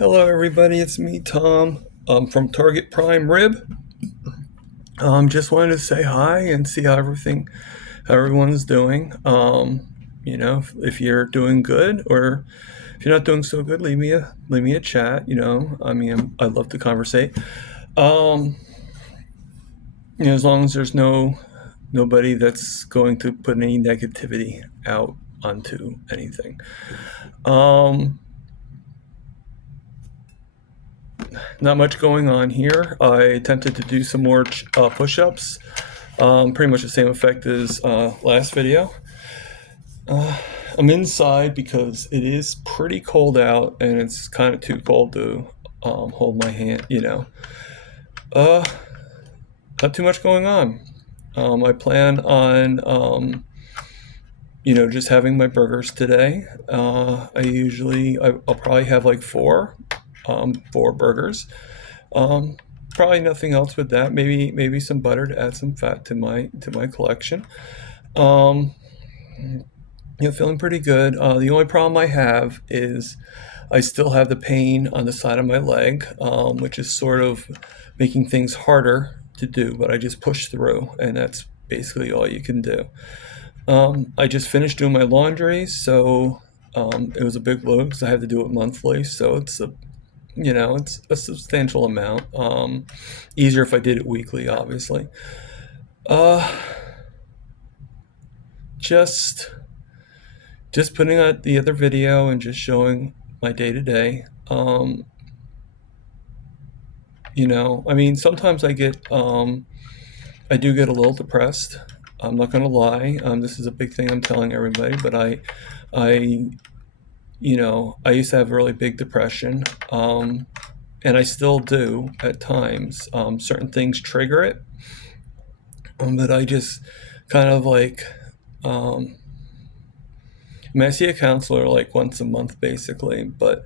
Hello, everybody. It's me, Tom, from Target Prime Rib. Just wanted to say hi and see how everyone's doing. If you're doing good or if you're not doing so good, leave me a chat. I love to conversate. Um, as long as there's nobody that's going to put any negativity out onto anything. Um, Not much going on here. I attempted to do some more push-ups. Pretty much the same effect as last video. I'm inside because it is pretty cold out and it's kind of too cold to hold my hand, Uh, Not too much going on. I plan on, just having my burgers today. I'll probably have like four burgers. Um, Probably nothing else with that. Maybe some butter to add some fat to my collection. Um, Feeling pretty good. The only problem I have is I still have the pain on the side of my leg, which is sort of making things harder to do. But I just push through, and that's basically all you can do. I just finished doing my laundry, so it was a big load because I have to do it monthly. So it's a substantial amount. Easier if I did it weekly, obviously. Uh, just just putting out the other video and just showing my day to day. Sometimes I do get a little depressed. I'm not gonna lie. This is a big thing I'm telling everybody, but I, I used to have a really big depression, and I still do at times. Certain things trigger it, but I just kind of like, um, I see a counselor like once a month, basically, but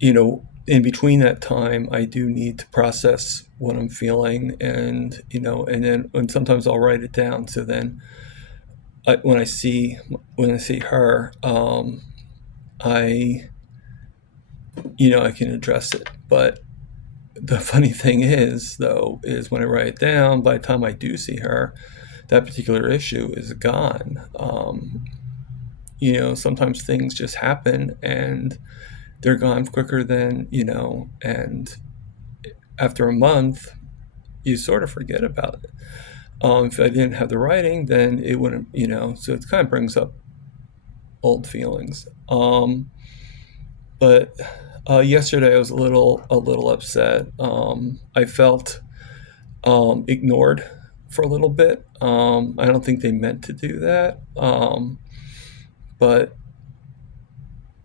in between that time, I do need to process what I'm feeling, and sometimes I'll write it down. So then, when I see her, I I can address it. But the funny thing is, though, is when I write it down, by the time I do see her, that particular issue is gone. Sometimes things just happen and they're gone quicker than and after a month you sort of forget about it. If I didn't have the writing, then it wouldn't, so it kind of brings up old feelings. But yesterday I was a little upset. I felt ignored for a little bit. I don't think they meant to do that. But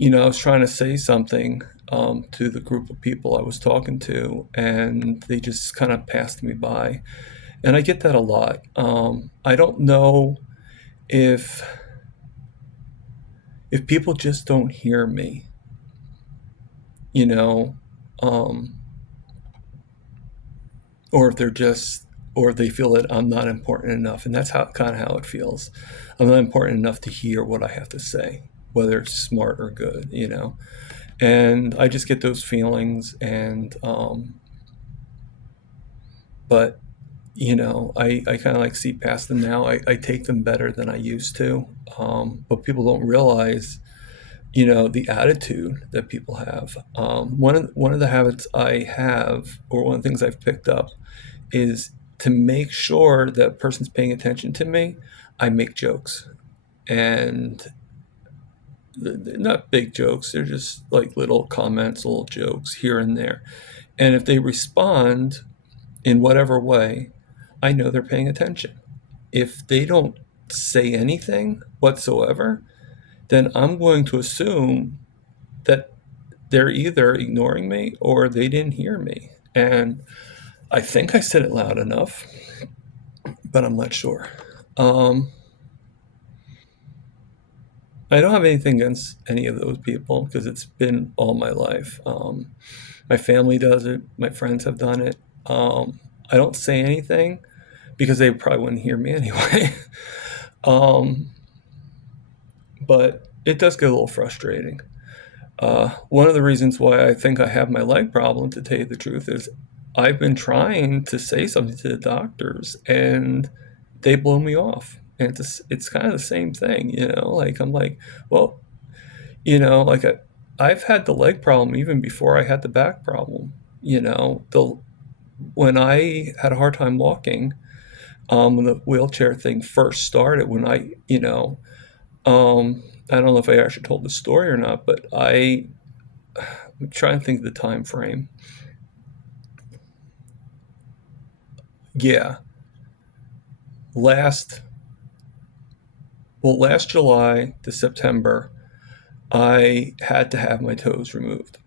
I was trying to say something to the group of people I was talking to, and they just kind of passed me by. And I get that a lot. I don't know if people just don't hear me, you know, um, or if they feel that I'm not important enough, and that's how it feels. I'm not important enough to hear what I have to say, whether it's smart or good. And I just get those feelings, and but I kind of like see past them now. I take them better than I used to. But people don't realize, the attitude that people have. One of the habits I have, or one of the things I've picked up, is to make sure that person's paying attention to me. I make jokes, and they're not big jokes. They're just like little comments, little jokes here and there. And if they respond in whatever way, I know they're paying attention. If they don't say anything whatsoever, then I'm going to assume that they're either ignoring me or they didn't hear me. And I think I said it loud enough, but I'm not sure. Um, I don't have anything against any of those people because it's been all my life. My family does it, my friends have done it. I don't say anything because they probably wouldn't hear me anyway. um, but it does get a little frustrating. One of the reasons why I think I have my leg problem, to tell you the truth, is I've been trying to say something to the doctors and they blow me off. And it's kind of the same thing, like I'm like, well, like I've had the leg problem even before I had the back problem. When I had a hard time walking, when the wheelchair thing first started, when I don't know if I actually told the story or not, but I'm trying to think of the time frame. Yeah, last last July to September, I had to have my toes removed,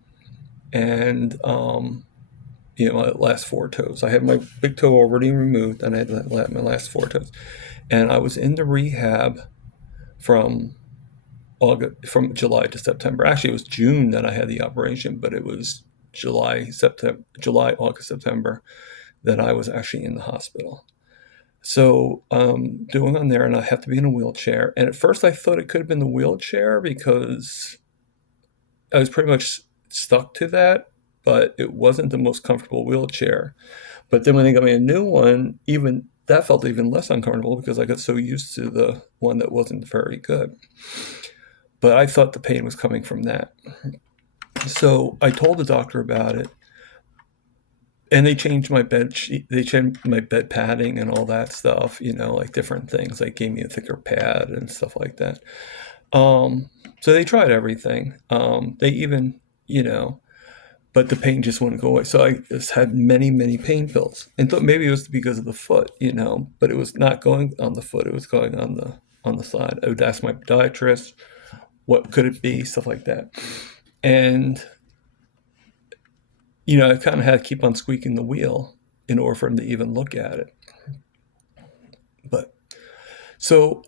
and my last four toes. I had my big toe already removed, and I had my last four toes, and I was in the rehab from from July to September. Actually, it was June that I had the operation, but it was August, September that I was actually in the hospital. So doing on there, and I have to be in a wheelchair. And at first, I thought it could have been the wheelchair because I was pretty much stuck to that, but it wasn't the most comfortable wheelchair. But then when they got me a new one, even that felt even less uncomfortable because I got so used to the one that wasn't very good. But I thought the pain was coming from that. So I told the doctor about it, and they changed my bed sheet. They changed my bed padding and all that stuff. Like different things. Like gave me a thicker pad and stuff like that. So they tried everything. They even, you know, but the pain just wouldn't go away. So I just had many, many pain pills, and thought maybe it was because of the foot, but it was not going on the foot. It was going on the side. I would ask my podiatrist, what could it be, stuff like that, and I kind of had to keep on squeaking the wheel in order for him to even look at it. But so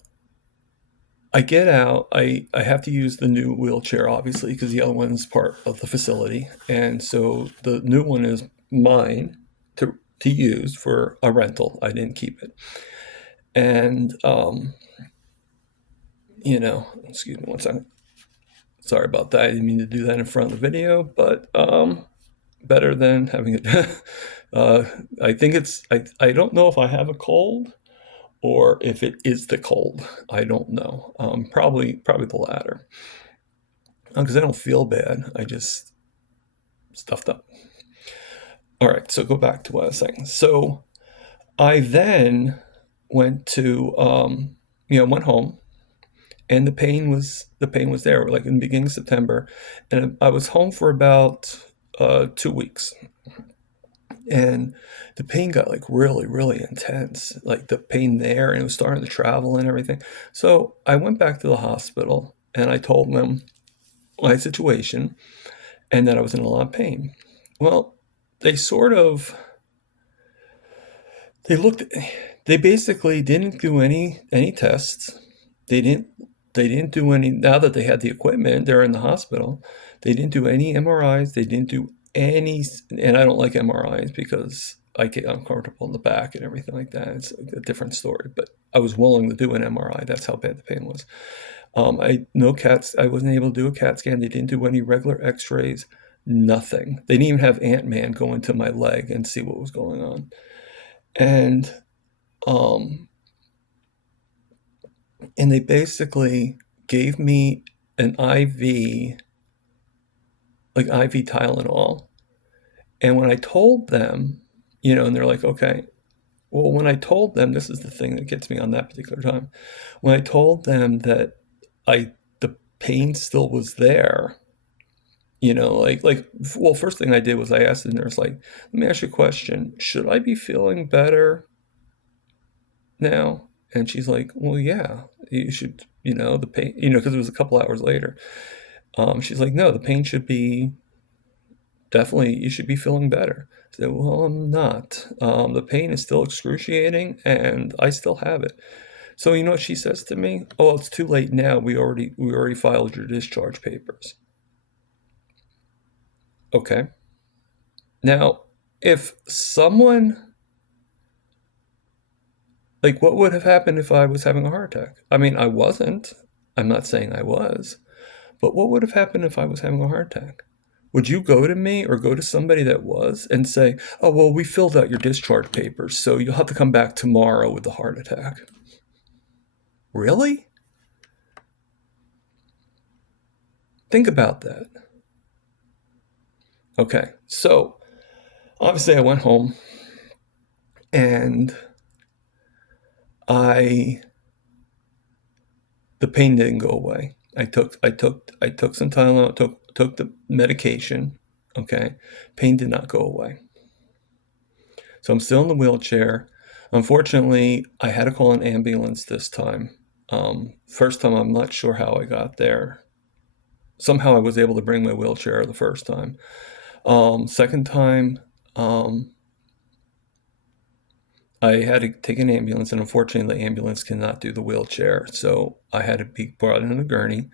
I get out. I have to use the new wheelchair, obviously, because the other one's part of the facility, and so the new one is mine to use for a rental. I didn't keep it, and excuse me one second. Sorry about that. I didn't mean to do that in front of the video, but better than having it. uh, I think it's. I don't know if I have a cold or if it is the cold. I don't know. Probably the latter. Because I don't feel bad. I just stuffed up. All right, so go back to what I was saying. So I then went to, went home, and the pain was there, like in the beginning of September, and I was home for about 2 weeks, and the pain got like really, really intense, like the pain there, and it was starting to travel and everything. So I went back to the hospital, and I told them my situation and that I was in a lot of pain. Well, they sort of they looked they basically didn't do any tests. They didn't they didn't do any. Now that they had the equipment, they're in the hospital. They didn't do any MRIs. They didn't do any, and I don't like MRIs because I get uncomfortable in the back and everything like that. It's a different story, but I was willing to do an MRI. That's how bad the pain was. I no cats. I wasn't able to do a CAT scan. They didn't do any regular X-rays. Nothing. They didn't even have Ant Man go into my leg and see what was going on. And um, and they basically gave me an IV, like IV Tylenol. And when I told them, and they're like, okay. Well, when I told them, this is the thing that gets me on that particular time. When I told them that the pain still was there, well, first thing I did was I asked the nurse, like, let me ask you a question. Should I be feeling better now? And she's like, well, yeah, you should, the pain, because it was a couple hours later. She's like, no, the pain should be definitely, you should be feeling better. I said, well, I'm not. The pain is still excruciating and I still have it. So you know what she says to me? Oh, it's too late now. We already filed your discharge papers. Okay. Now, if someone, like, what would have happened if I was having a heart attack? I mean, I wasn't. I'm not saying I was. But what would have happened if I was having a heart attack? Would you go to me or go to somebody that was and say, oh, well, we filled out your discharge papers, so you'll have to come back tomorrow with the heart attack? Really? Think about that. Okay, so obviously I went home and I the pain didn't go away. I took some Tylenol, took the medication. Okay, pain did not go away. So I'm still in the wheelchair. Unfortunately, I had to call an ambulance this time. First time, I'm not sure how I got there. Somehow I was able to bring my wheelchair the first time. Second time, um, I had to take an ambulance, and unfortunately, the ambulance cannot do the wheelchair. So I had to be brought in a gurney,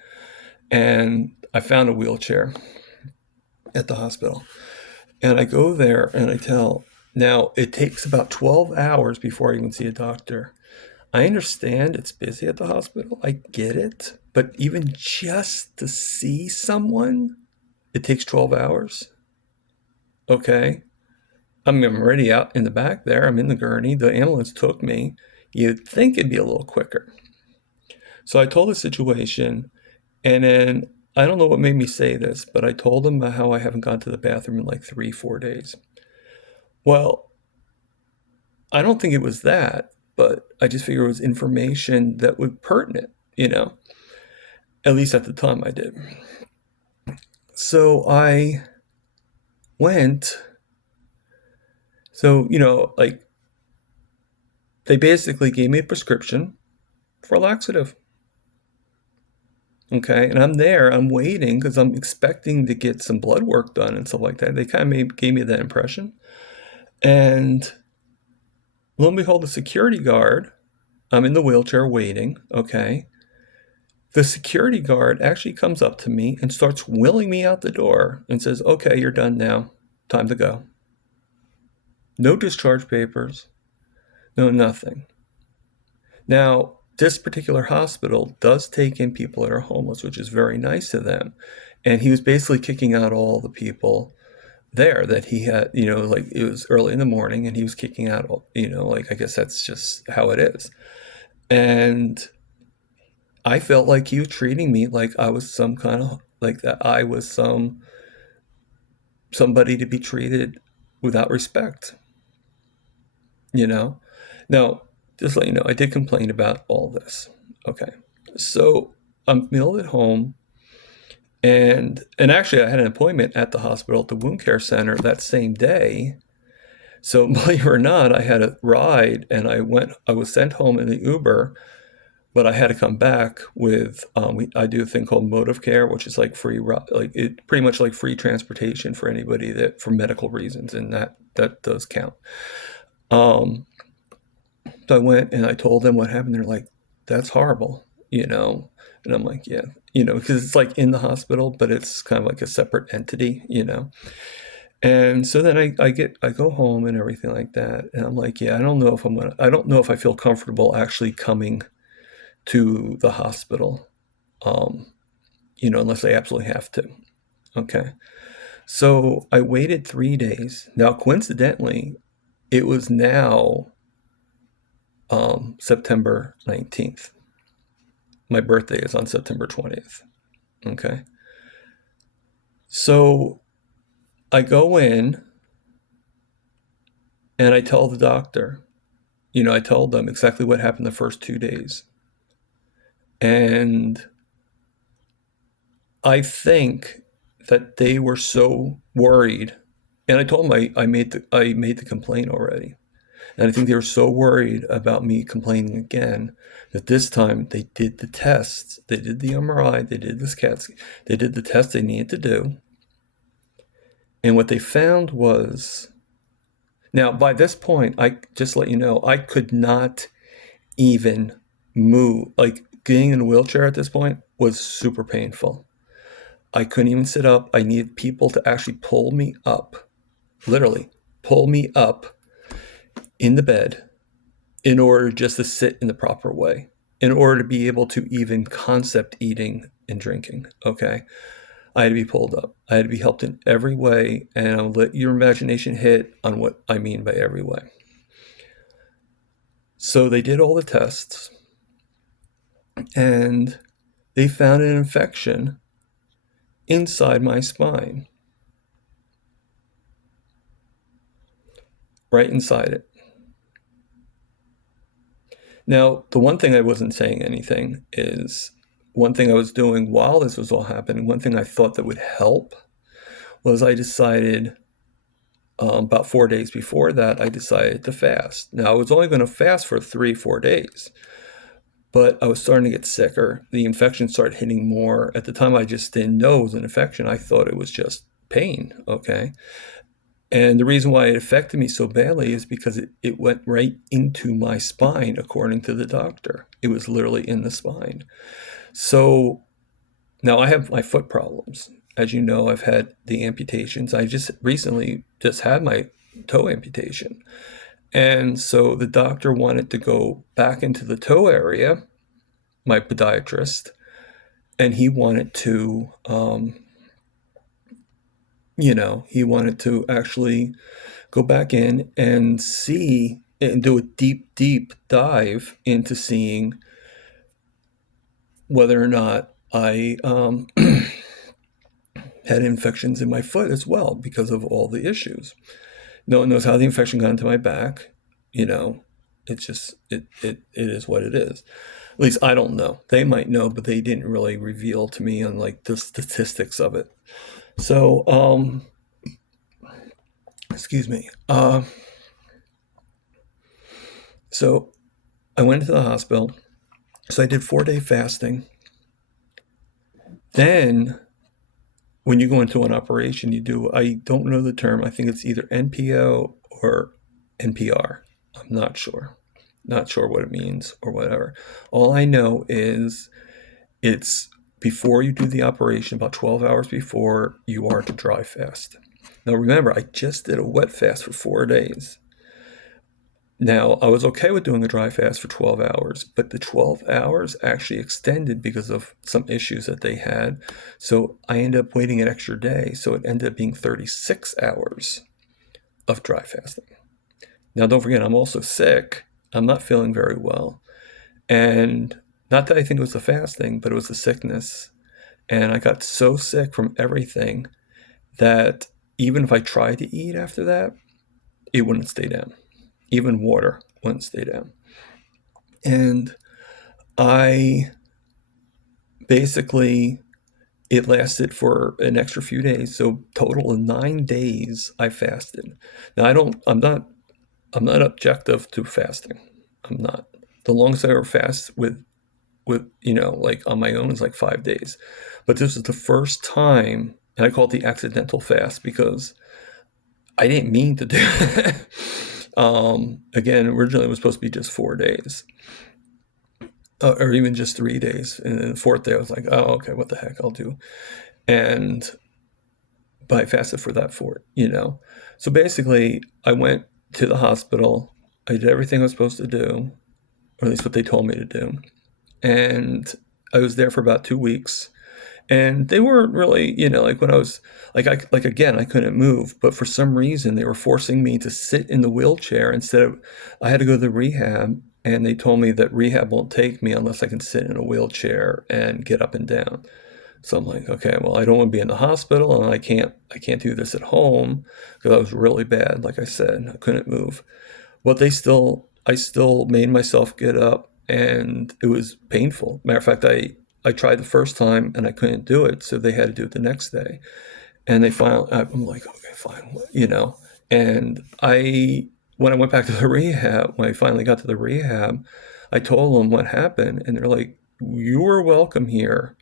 and I found a wheelchair at the hospital. And I go there and I tell, now it takes about 12 hours before I even see a doctor. I understand it's busy at the hospital. I get it. But even just to see someone, it takes 12 hours. Okay. I mean, I'm already out in the back there. I'm in the gurney. The ambulance took me. You'd think it'd be a little quicker. So I told the situation, and then I don't know what made me say this, but I told him about how I haven't gone to the bathroom in like 3, 4 days. Well, I don't think it was that, but I just figured it was information that was pertinent, you know. At least at the time I did. So I went. So, like they basically gave me a prescription for laxative. Okay. And I'm there, I'm waiting because I'm expecting to get some blood work done and stuff like that. They kind of gave me that impression. And lo and behold, the security guard, I'm in the wheelchair waiting. Okay. The security guard actually comes up to me and starts wheeling me out the door and says, okay, you're done now. Time to go. No discharge papers, no nothing. Now, this particular hospital does take in people that are homeless, which is very nice of them. And he was basically kicking out all the people there that he had, like it was early in the morning and he was kicking out, like I guess that's just how it is. And I felt like he was treating me like I was some kind of like that I was somebody to be treated without respect, you know? Now, just let you know, I did complain about all this. Okay. So I'm meal at home and actually I had an appointment at the hospital at the wound care center that same day. So believe it or not, I had a ride and I was sent home in the Uber, but I had to come back with I do a thing called motive care, which is like free, like it pretty much like free transportation for anybody that for medical reasons, and that does count. Um, so I went and I told them what happened. They're like, "That's horrible," and I'm like, "Yeah," because it's like in the hospital, but it's kind of like a separate entity. And so then I go home and everything like that, and I'm like, "Yeah, I don't know if I feel comfortable actually coming to the hospital, um, unless I absolutely have to." Okay. So I waited 3 days. Now, coincidentally, it was now September 19th. My birthday is on September 20th. Okay. So I go in and I tell the doctor, I told them exactly what happened the first 2 days. And I think that they were so worried, and I told them I made the complaint already, and I think they were so worried about me complaining again that this time they did the tests, they did the MRI, they did the CAT, they did the test they needed to do, and what they found was now by this point I just let you know I could not even move. Like getting in a wheelchair at this point was super painful. I couldn't even sit up. I needed people to actually pull me up, literally pull me up in the bed in order just to sit in the proper way, in order to be able to even concept eating and drinking. Okay. I had to be pulled up. I had to be helped in every way, and I'll let your imagination hit on what I mean by every way. So they did all the tests, and they found an infection inside my spine, right inside it. Now, the one thing I wasn't saying anything is one thing I was doing while this was all happening, one thing I thought that would help was I decided about 4 days before that, I decided to fast. Now, I was only going to fast for 3-4 days, but I was starting to get sicker. The infection started hitting more. At the time, I just didn't know it was an infection. I thought it was just pain, okay? And the reason why it affected me so badly is because it went right into my spine, according to the doctor. It was literally in the spine. So now I have my foot problems. As you know, I've had the amputations. I just recently just had my toe amputation. And so the doctor wanted to go back into the toe area, my podiatrist, and he wanted to, he wanted to actually go back in and see and do a deep, deep dive into seeing whether or not I had infections in my foot as well because of all the issues. No one knows how the infection got into my back. It's just it is what it is. At least I don't know. They might know, but they didn't really reveal to me on like the statistics of it. So excuse me. So I went into the hospital. So I did 4-day fasting. Then when you go into an operation, you do, I don't know the term. I think it's either NPO or NPR. I'm not sure. Not sure what it means or whatever. All I know is it's before you do the operation, about 12 hours before, you are to dry fast. Now remember, I just did a wet fast for 4 days. Now, I was okay with doing a dry fast for 12 hours, but the 12 hours actually extended because of some issues that they had. So I ended up waiting an extra day. So it ended up being 36 hours of dry fasting. Now, don't forget, I'm also sick. I'm not feeling very well. And not that I think it was the fasting, but it was the sickness. And I got so sick from everything that even if I tried to eat after that, it wouldn't stay down. Even water wouldn't stay down. And I basically, it lasted for an extra few days. So total of 9 days I fasted. Now I'm not objective to fasting. I'm not. The longest I ever fast with like on my own is like 5 days. But this was the first time, and I call it the accidental fast because I didn't mean to do it. Again, originally it was supposed to be just 4 days, or even just 3 days. And then the fourth day I was like, oh, okay, what the heck, I'll do. But I fasted for that So basically I went to the hospital. I did everything I was supposed to do, or at least what they told me to do. And I was there for about 2 weeks. And they weren't really, like when I was again, I couldn't move, but for some reason they were forcing me to sit in the wheelchair instead of, I had to go to the rehab, and they told me that rehab won't take me unless I can sit in a wheelchair and get up and down. So I'm like, okay, well, I don't want to be in the hospital, and I can't do this at home because I was really bad. Like I said, I couldn't move. But I still made myself get up, and it was painful. Matter of fact, I tried the first time and I couldn't do it, so they had to do it the next day. And I'm like, okay, fine, And when I went back to the rehab, when I finally got to the rehab, I told them what happened, and they're like, "You were welcome here."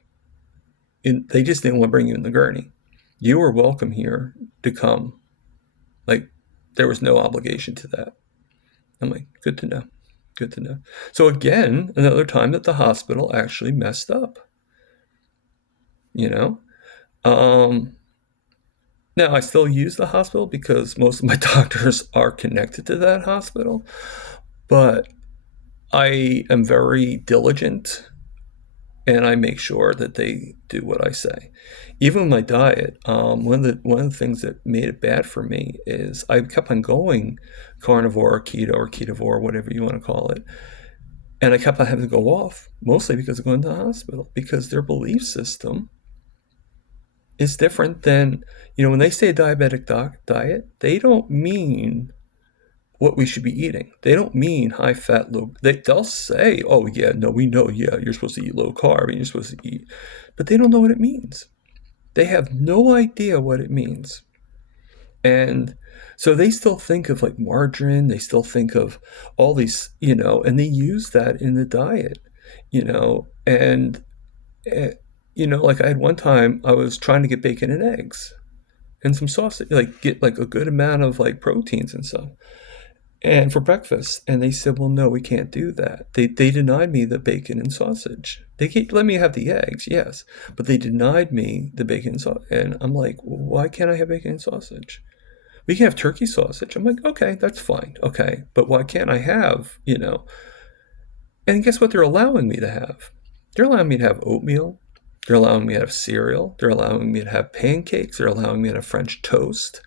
They just didn't want to bring you in the gurney. You were welcome here to come. Like, there was no obligation to that. I'm like, good to know. Good to know. So again, another time that the hospital actually messed up. Now I still use the hospital because most of my doctors are connected to that hospital, but I am very diligent and I make sure that they do what I say. Even with my diet, one of the things that made it bad for me is I kept on going carnivore or ketovore, whatever you want to call it, and I kept on having to go off, mostly because of going to the hospital, because their belief system is different than, when they say diabetic diet, they don't mean what we should be eating. They don't mean high fat, low. They'll say, "Oh yeah, no, we know. Yeah, you're supposed to eat low carb and you're supposed to eat," but they don't know what it means. They have no idea what it means, and so they still think of like margarine. They still think of all these, and they use that in the diet, and uh, like I had one time I was trying to get bacon and eggs and some sausage, like get like a good amount of like proteins and stuff and for breakfast. And they said, well, no, we can't do that. They denied me the bacon and sausage. Let me have the eggs, yes, but they denied me the bacon and sausage. And I'm like, well, why can't I have bacon and sausage? We can have turkey sausage. I'm like, okay, that's fine. Okay, but why can't I have, And guess what they're allowing me to have? They're allowing me to have oatmeal. They're allowing me to have cereal. They're allowing me to have pancakes. They're allowing me to have French toast.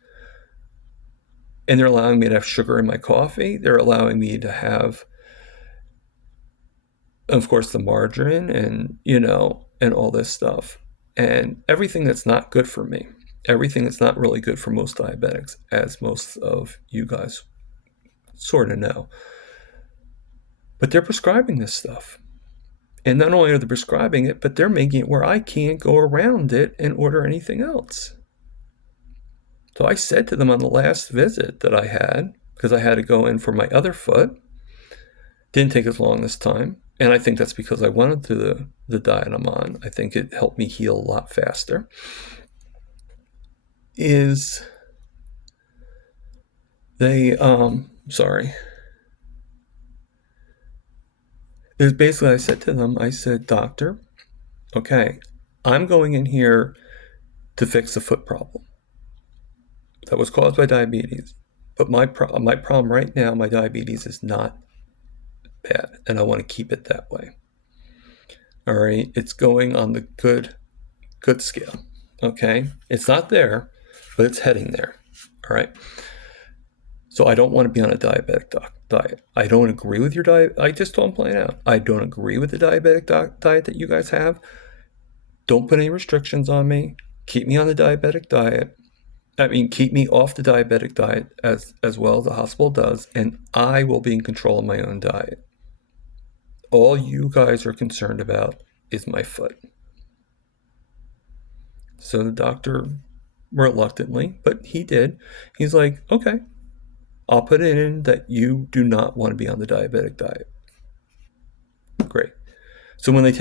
And they're allowing me to have sugar in my coffee. They're allowing me to have, of course, the margarine and all this stuff. And everything that's not good for me. Everything that's not really good for most diabetics, as most of you guys sort of know. But they're prescribing this stuff. And not only are they prescribing it, but they're making it where I can't go around it and order anything else. So I said to them on the last visit that I had, because I had to go in for my other foot, didn't take as long this time. And I think that's because I went into the diet I'm on. I think it helped me heal a lot faster. Is they, sorry. Is basically I said to them, I said, doctor, okay, I'm going in here to fix the foot problem that was caused by diabetes. But my problem right now, my diabetes is not bad, and I want to keep it that way. All right, it's going on the good scale. Okay, it's not there, but it's heading there. All right. So I don't want to be on a diabetic diet. I don't agree with your diet. I just told them plain out. I don't agree with the diabetic diet that you guys have. Don't put any restrictions on me. Keep me on the diabetic diet. Keep me off the diabetic diet as well as the hospital does, and I will be in control of my own diet. All you guys are concerned about is my foot. So the doctor, reluctantly, but he did. He's like, okay, I'll put it in that you do not want to be on the diabetic diet. Great. So when they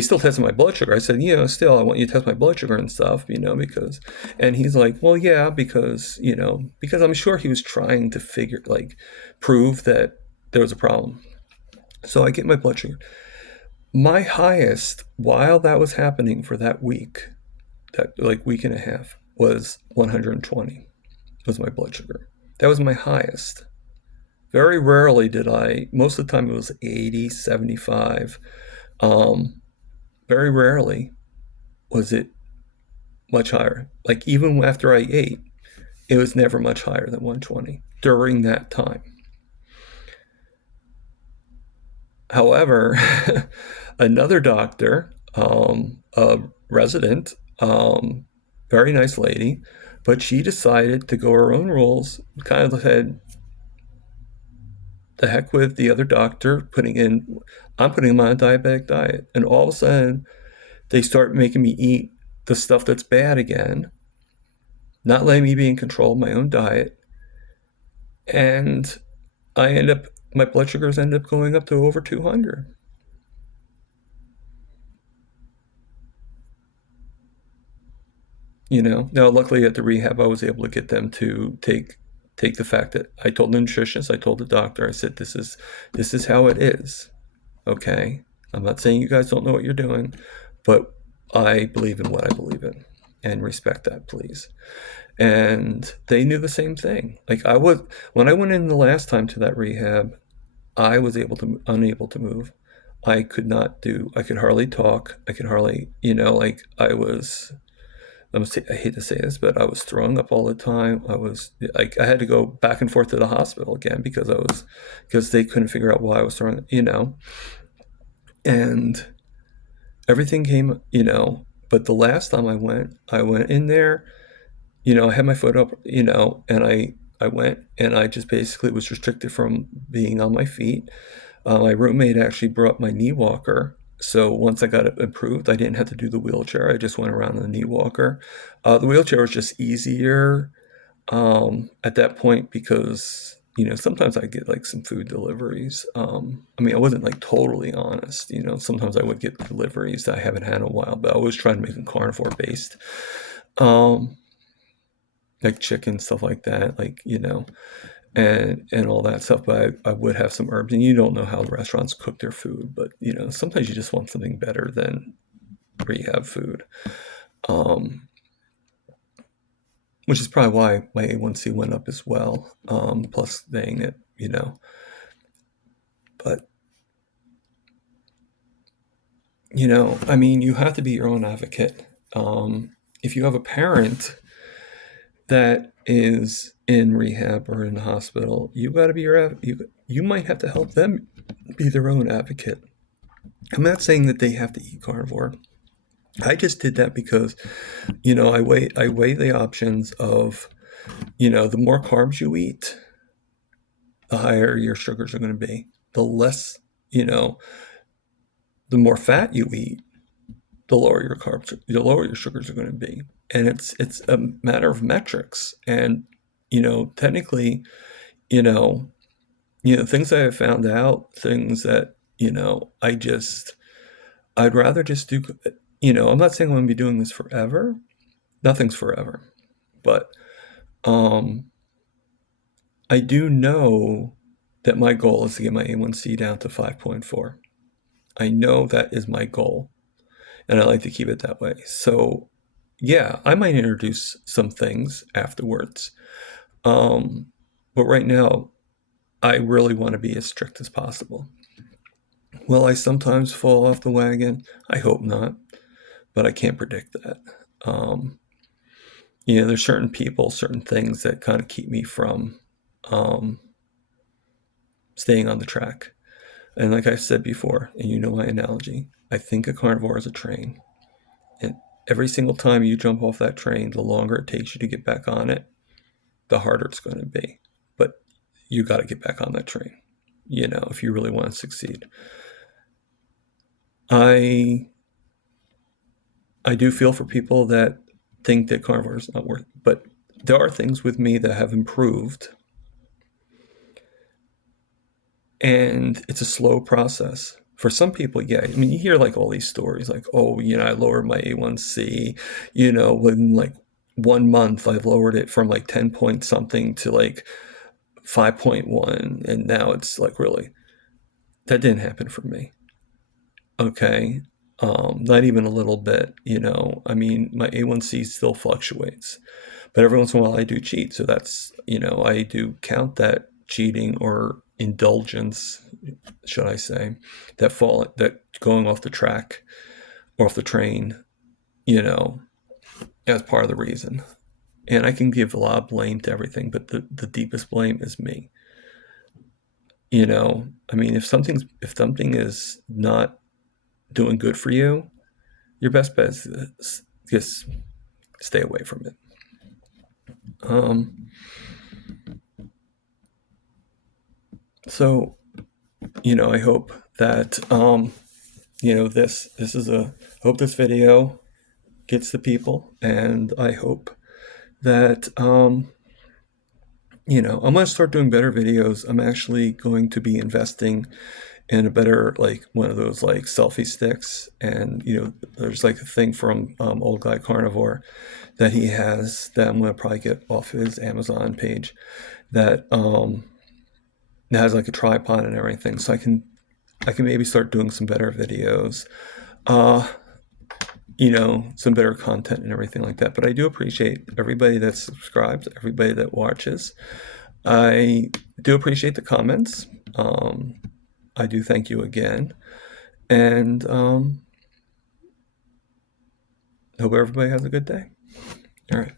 still tested my blood sugar. I said, still, I want you to test my blood sugar and stuff, because, and he's like, well, yeah, because I'm sure he was trying to prove that there was a problem. So I get my blood sugar. My highest, while that was happening for that week, week and a half, was 120, was my blood sugar. That was my highest. Very rarely most of the time it was 80, 75. Very rarely was it much higher. Like even after I ate, it was never much higher than 120 during that time. However, another doctor, a resident, very nice lady, but she decided to go her own rules, kind of said, the heck with the other doctor, I'm putting him on a diabetic diet. And all of a sudden, they start making me eat the stuff that's bad again, not letting me be in control of my own diet. And my blood sugars end up going up to over 200. Now luckily at the rehab, I was able to get them to take the fact that I told the nutritionist, I told the doctor, I said, this is how it is. Okay. I'm not saying you guys don't know what you're doing, but I believe in what I believe in, and respect that, please. And they knew the same thing. When I went in the last time to that rehab, I was unable to move. I could not do. I could hardly talk. I could hardly, like I was. I hate to say this, but I was throwing up all the time. I was like, I had to go back and forth to the hospital again because they couldn't figure out why I was throwing. And everything came. But the last time I went in there. I had my foot up, and I went and I just basically was restricted from being on my feet. My roommate actually brought my knee walker. So once I got it improved, I didn't have to do the wheelchair. I just went around in the knee walker. The wheelchair was just easier at that point because, sometimes I get like some food deliveries. I mean, I wasn't like totally honest. Sometimes I would get deliveries that I haven't had in a while, but I was trying to make them carnivore based. Um, like chicken, stuff like that, like, and all that stuff. But I would have some herbs, and you don't know how the restaurants cook their food, but sometimes you just want something better than rehab food. Um, which is probably why my A1C went up as well. Plus dang it, but I mean, you have to be your own advocate. If you have a parent that is in rehab or in the hospital, you got to be you might have to help them be their own advocate. I'm not saying that they have to eat carnivore. I just did that because, I weigh the options of, the more carbs you eat, the higher your sugars are going to be. The less, you know, the more fat you eat, the lower your sugars are going to be. And it's a matter of metrics. And, technically, you know, things I have found out, things that, I'd rather just do, I'm not saying I'm going to be doing this forever. Nothing's forever. But um, I do know that my goal is to get my A1C down to 5.4. I know that is my goal, and I like to keep it that way. So, yeah, I might introduce some things afterwards. Um, but right now, I really want to be as strict as possible. Will I sometimes fall off the wagon? I hope not, but I can't predict that. Um, there's certain people, certain things that kind of keep me from um, staying on the track. And like I said before, and my analogy, I think a carnivore is a train. And every single time you jump off that train, the longer it takes you to get back on it, the harder it's going to be. But you got to get back on that train, if you really want to succeed. I I do feel for people that think that carnivore is not worth it, but there are things with me that have improved, and it's a slow process. For some people, yeah. I mean, you hear like all these stories, like, oh, I lowered my A1C, within like 1 month, I've lowered it from like 10 point something to like 5.1, and now it's like really, that didn't happen for me. Okay. Not even a little bit, I mean, my A1C still fluctuates, but every once in a while I do cheat. So that's, I do count that cheating or indulgence, should I say, that going off the track or off the train, you know, as part of the reason. And I can give a lot of blame to everything, but the deepest blame is me. I mean, if something is not doing good for you, your best bet is just stay away from it. So, I hope that this is a hope this video gets to people, and I hope that I'm going to start doing better videos. I'm actually going to be investing in a better, like one of those like selfie sticks, and there's like a thing from Old Guy Carnivore that he has that I'm going to probably get off his Amazon page that has like a tripod and everything, so I can maybe start doing some better videos, uh, some better content and everything like that. But I do appreciate everybody that subscribes, everybody that watches. I do appreciate the comments. I do thank you again. And hope everybody has a good day. All right.